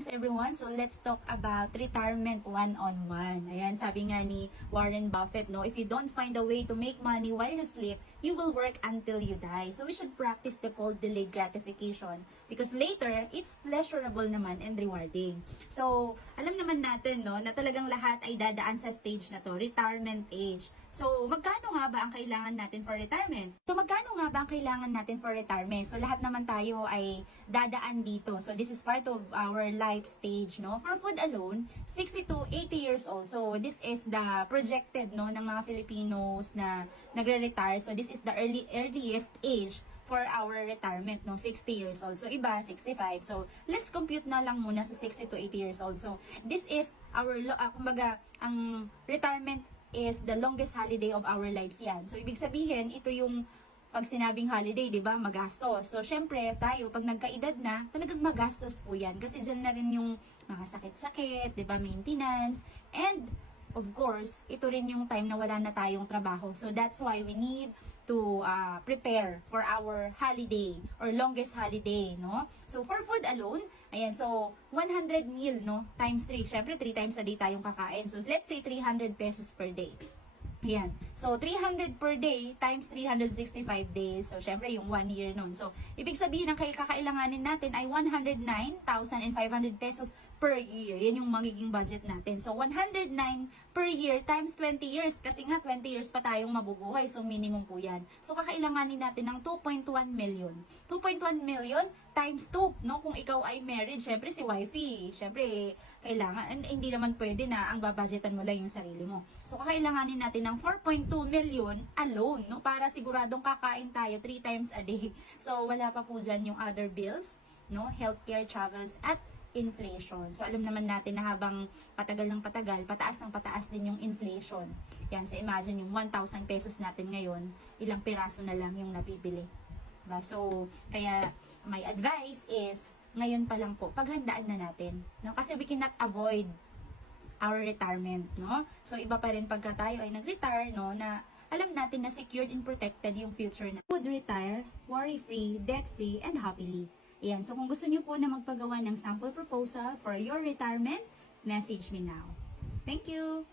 Greetings everyone. So let's talk about retirement one-on-one. Ayan, sabi nga ni Warren Buffett, no, if you don't find a way to make money while you sleep, you will work until you die. So we should practice the called delayed gratification because later, it's pleasurable naman and rewarding. So, alam naman natin, no, na talagang lahat ay dadaan sa stage na to, retirement age. So, magkano nga ba ang kailangan natin for retirement? So, lahat naman tayo ay dadaan dito. So, this is part of our life stage, no? For food alone, 60 to 80 years old. So, this is the projected, no, ng mga Filipinos na nagre-retire. So, this is the earliest age for our retirement, no, 60 years old. So, iba, 65. So, let's compute na lang muna sa 60 to 80 years old. So, this is our, kumbaga, ang retirement is the longest holiday of our lives yan. So, ibig sabihin, ito yung pag sinabing holiday, di ba, magastos. So, syempre, tayo, pag nagkaedad na, talagang magastos po yan. Kasi dyan na rin yung mga sakit-sakit, di ba, maintenance, and, of course, ito rin yung time na wala na tayong trabaho. So, that's why we need to prepare for our holiday or longest holiday, no? So, for food alone, ayan, so, 100 meal, no? Times 3. Syempre, 3 times a day tayong kakain. So, let's say 300 pesos per day. Ayan. So, 300 per day times 365 days. So, syempre, yung 1 year nun. So, ibig sabihin, ang kakailanganin natin ay 109,500 pesos per year. Yan yung magiging budget natin. So, 109 per year times 20 years. Kasi nga, 20 years pa tayong mabubuhay. So, minimum po yan. So, kakailanganin natin ng 2.1 million. 2.1 million times 2, no? Kung ikaw ay married, syempre si wifey, syempre, kailangan, hindi naman pwede na ang babudgetan mo lang yung sarili mo. So, kakailanganin natin ng 4.2 million alone, no? Para siguradong kakain tayo 3 times a day. So, wala pa po dyan yung other bills, no? Healthcare, travels, at inflation. So, alam naman natin na habang patagal ng patagal, pataas ng pataas din yung inflation. Yan, so imagine yung 1,000 pesos natin ngayon, ilang piraso na lang yung napipili. Diba? So, kaya my advice is, ngayon pa lang po, paghandaan na natin. No? Kasi we cannot avoid our retirement. No? So, iba pa rin pagka tayo ay nag-retire, no, na alam natin na secured and protected yung future na. Would retire, worry-free, debt-free, and happily. Ayan. So, kung gusto niyo po na magpagawa ng sample proposal for your retirement, message me now. Thank you!